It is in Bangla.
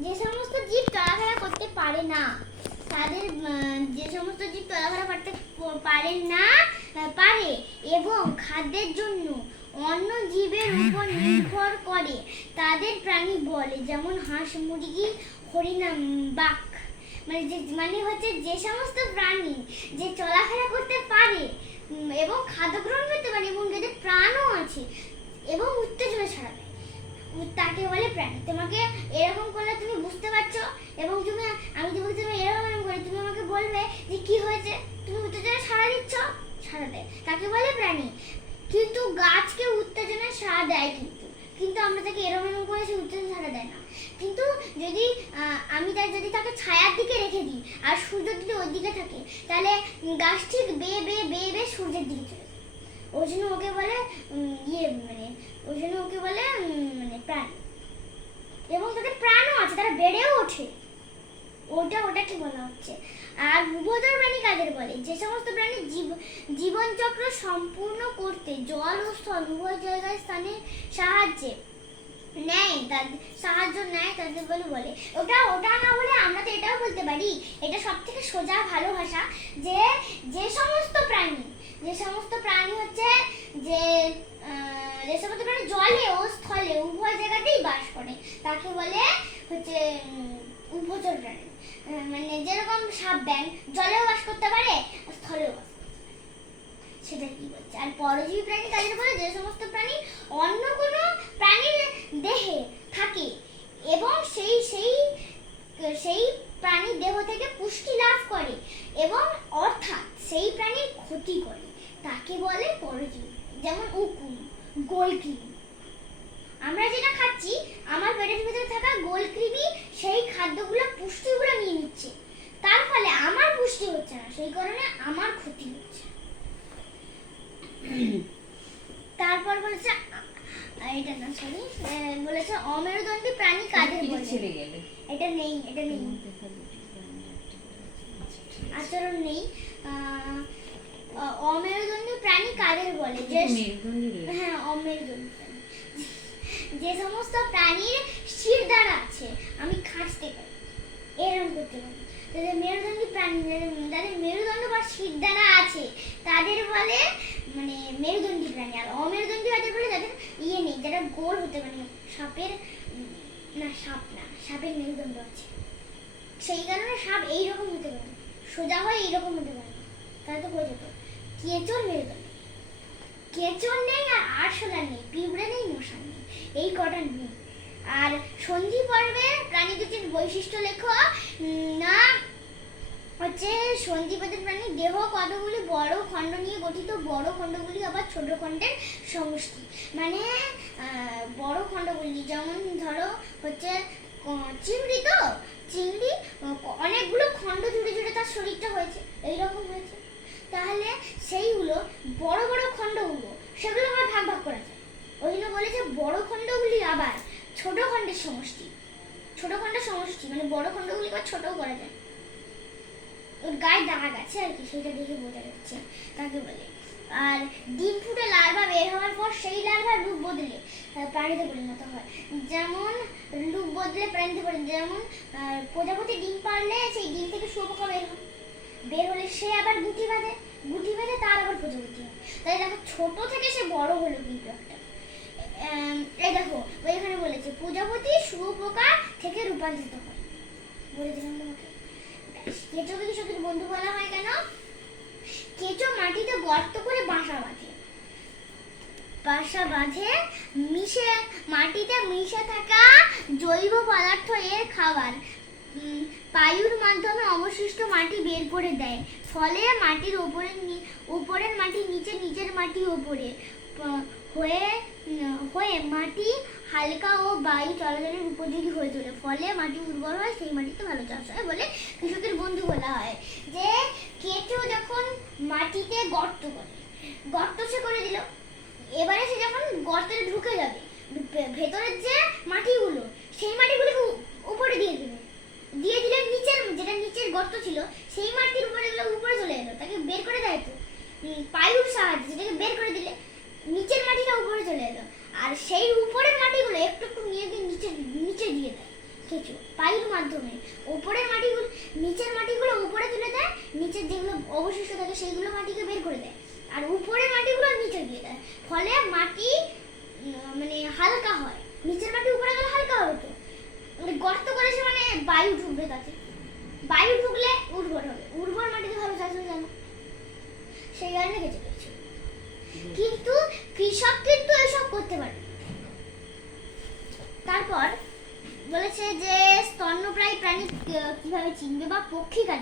যে সমস্ত জীব চলাফেরা করতে পারে না তাদের যে সমস্ত জীব চলাফেরা করতে পারে না পারে এবং খাদ্যের জন্য অন্য জীবের উপর নির্ভর করে তাদের প্রাণী বলে। যেমন হাঁস, মুরগি, হরিণ, বাঘ। মানে হচ্ছে যে সমস্ত প্রাণী যে চলাফেরা করতে পারে এবং খাদ্য গ্রহণ করতে পারে এবং যাদের প্রাণও আছে এবং উত্তেজনা ছাড়াবে তাকে বলে প্রাণী। তোমাকে এরকম করলে তুমি বুঝতে পারছো এবং আমি যদি তুমি এরকম করে তুমি আমাকে বলবে যে কি হয়েছে, তুমি উত্তেজনা ছাড়া দিচ্ছ, ছাড়া দেয়, তাকে বলে প্রাণী। কিন্তু গাছকে উত্তেজনা ছাড়া দেয়, কিন্তু আমরা তাকে এরকম করে সে উত্তেজনা ছাড়া দেয় না। কিন্তু যদি আমি যদি তাকে ছায়ার দিকে রেখে দিই আর সূর্য যদি ওই দিকে থাকে তাহলে গাছ ঠিক বেয়ে বেয়ে বেয়ে বেয়ে সূর্যের দিকে চলে যায়। ওই জন্য ওকে বলে প্রাণী। এবং তাদের প্রাণও আছে, তারা বেড়েও ওঠে, ওটাকে বলা হচ্ছে। আর উভচর প্রাণী কাদের বলে? যে সমস্ত প্রাণী জীবনচক্র সম্পূর্ণ করতে জল ও স্থল উভয় জায়গায় স্থানের সাহায্য নেয় তাদের বলে। ওটা না বলে আমরা তো এটাও বলতে পারি, এটা সব থেকে সোজা ভালো ভাষা, যে সমস্ত প্রাণী হচ্ছে যে সমস্ত প্রাণী জলে ও স্থলে উভয় জায়গাতেই বাস করে তাকে বলে হচ্ছে উভচর প্রাণী। মানে যেরকম সাপ, ব্যাঙ জলেও বাস করতে পারে, স্থলেও বাস করতে পারে, সেটা কি বলছে। আর পরজীবী প্রাণী কাদের বলে? যে সমস্ত প্রাণী অন্য কোনো প্রাণীর দেহে থাকে এবং সেই প্রাণীর দেহ থেকে পুষ্টি লাভ করে এবং অর্থাৎ সেই প্রাণীর ক্ষতি করে তাকে বলে পরজীবী। যেমন উকুন, গোলকৃমি। আমরা যেটা খাচ্ছি, আমার পেটের ভিতরে থাকা গোলকৃমি সেই খাদ্যগুলো পুষ্টিগুলো নিয়ে নিচ্ছে, তার ফলে আমার পুষ্টি হচ্ছে না, সেই কারণে আমার ক্ষতি হচ্ছে। তারপর বলেছে বলেছে অমেরুদণ্ডী প্রাণী কাদের বলে? এটা নেই আচরণ নেই। অমেরুদণ্ডী প্রাণী কাদের বলে? হ্যাঁ, অমেরুদণ্ডী প্রাণী যে সমস্ত প্রাণীর শিরদাঁড়া আছে, আমি খাঁচতে পারি, এরকম করতে পারি, তাদের মেরুদণ্ডী প্রাণী, যাদের মেরুদণ্ড বা শিরদাঁড়া আছে তাদের বলে মেরুদণ্ডী প্রাণী। আর অমেরুদণ্ডী কাদের বলে? যাদের নেই, যারা গোল হতে পারে। সাপের মেরুদণ্ড আছে, সেই কারণে সাপ এইরকম হতে পারে, সোজা হয়ে এইরকম হতে পারে, তাহলে তো হয়ে যেত। কেঁচোর মেরুদণ্ড, কেঁচোর নেই, আর আরশোলা নেই, পিঁপড়ে নেই, মশা নেই, এই কটা নেই। আর সন্ধি পর্বে প্রাণী দুটির বৈশিষ্ট্য লেখো না হচ্ছে সন্ধিপদের প্রাণী দেহ কতগুলি বড় খণ্ড নিয়ে গঠিত, বড় খণ্ডগুলি আবার ছোট খণ্ডের সমষ্টি। মানে বড় খণ্ডগুলি যেমন ধরো হচ্ছে চিংড়ি, চিংড়ি অনেকগুলো খণ্ড জুড়ে তার শরীরটা হয়েছে, এইরকম হয়েছে, তাহলে সেইগুলো বড় বড় খণ্ডগুলো সেগুলো আবার ভাগ করা যায়। ওই জন্য বলেছে বড় খণ্ডগুলি আবার ছোট খণ্ডের সমষ্টি, মানে বড় খণ্ডগুলি আবার ছোটও করা যায়। ওর গায়ে দাগ আছে আর কি, সেটা দেখে বোঝা যাচ্ছে, তাকে বলে। আর ডিম ফুটে লার্ভা বের হওয়ার পর সেই লার্ভার রূপ বদলে প্রাণীতে পরিণত হয়। যেমন রূপ বদলে প্রাণীতে পরিণত, যেমন প্রজাপতি ডিম পারলে সেই ডিম থেকে শুঁয়োপোকা বের হলে সে আবার গুটি বাঁধে, তার আবার প্রজাপতি হয়। তাই দেখো ছোট থেকে সে বড় হলো কিন্তু একটা। এই দেখো ওইখানে বলেছে প্রজাপতি শুঁয়োপোকা থেকে রূপান্তরিত হয়, বলে দিলাম তোমাকে। কেঁচোকে কি সত্যি বন্ধু বলা হয় কেন? কেঁচো মাটিতে গর্ত করে বাসা বাঁধে, মাটিতে মিশে থাকা জৈব পদার্থ এর খাবার বায়ুর মাধ্যমে অবশিষ্ট মাটি বের করে দেয়, ফলে মাটির উপরের মাটি নিচের মাটি উপরে হয়ে মাটি হালকা ও বায়ু চলাচলের উপযোগী হয়ে তোলে, ফলে মাটি উর্বর হয়, সেই মাটিতে ভালো চাষ হয় বলে কৃষকের বন্ধু বলা হয়। যে কেঁচো যখন মাটিতে গর্ত সে করে দিল, এবারে সে যখন গর্তে ঢুকে যাবে, ভেতরের যে মাটিগুলো সেই মাটিগুলোকে উপরে দিয়ে দিলে নিচের গর্ত ছিল সেই মাটির উপরে চলে এলো, তাকে বের করে দেয় তো বায়ুর সাহায্যে, সেটাকে বের করে দিলে নিচের মাটিটা উপরে চলে এলো, আর সেই উপরের মাটিগুলো একটু নিয়ে নিচে দিয়ে দেয়। কেঁচো পায়ের মাধ্যমে উপরের মাটিগুলো, নিচের মাটিগুলো উপরে তুলে দেয়, নিচের যেগুলো অবশিষ্ট থাকে সেইগুলো মাটিকে বের করে দেয়, আর উপরের মাটিগুলো নিচে দিয়ে দেয়। ফলে মাটি মানে হালকা হয়। নিচের মাটি উপরে গেলে হালকা হবে তো, মানে গর্ত করেছে মানে বায়ু ঢুকবে তাতে, বায়ু ঢুকলে উর্বর হবে, উর্বর মাটিতে ভালো চাষ হবে জানো, সেই কারণে কেঁচো দিয়েছে। কিন্তু কৃষক কিন্তু এসব করতে পারে। তারপর বলেছে যে স্তন্যপ্রায়ী প্রাণী কিভাবে চিনবে বা পক্ষী কাটে।